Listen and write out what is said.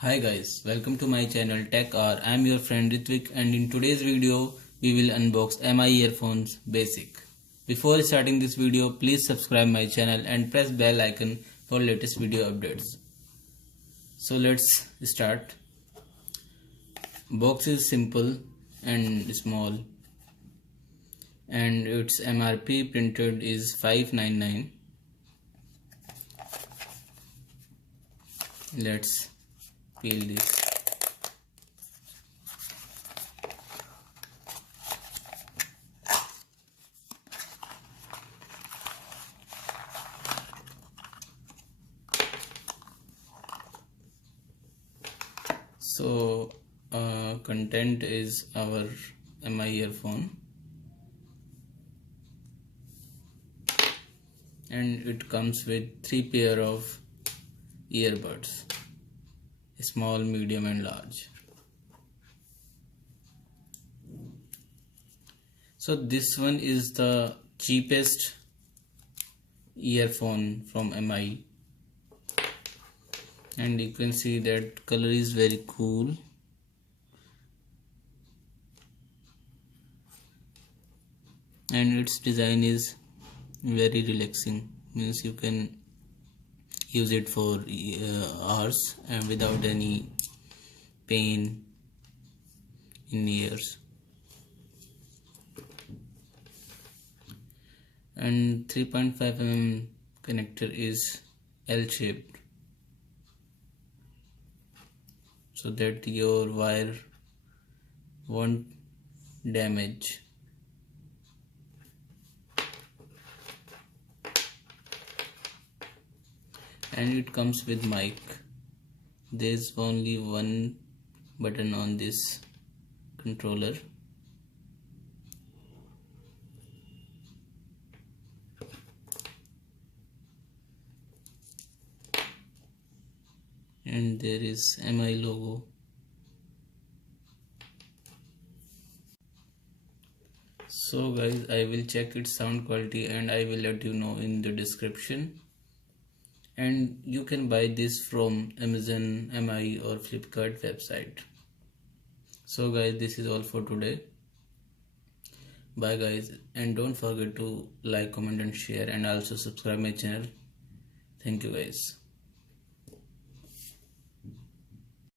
Hi guys, welcome to my channel Tech R. I am your friend Ritvik and in today's video we will unbox Mi Earphones Basic. Before starting this video, please subscribe my channel and press bell icon for latest video updates. So let's start. Box is simple and small and its MRP printed is $599. Let's peel this. So content is our Mi earphone and it comes with 3 pair of earbuds, small, medium and large. So this one is the cheapest earphone from Mi and you can see that color is very cool. And its design is very relaxing, means you can use it for hours and without any pain in ears. And 3.5 mm connector is L-shaped so that your wire won't damage. And it comes with mic. There's only one button on this controller. And there is Mi logo. So guys, I will check its sound quality and I will let you know in the description. And you can buy this from Amazon, Mi or Flipkart website. So guys, this is all for today. Bye guys, and don't forget to like, comment and share and also subscribe my channel. Thank you guys.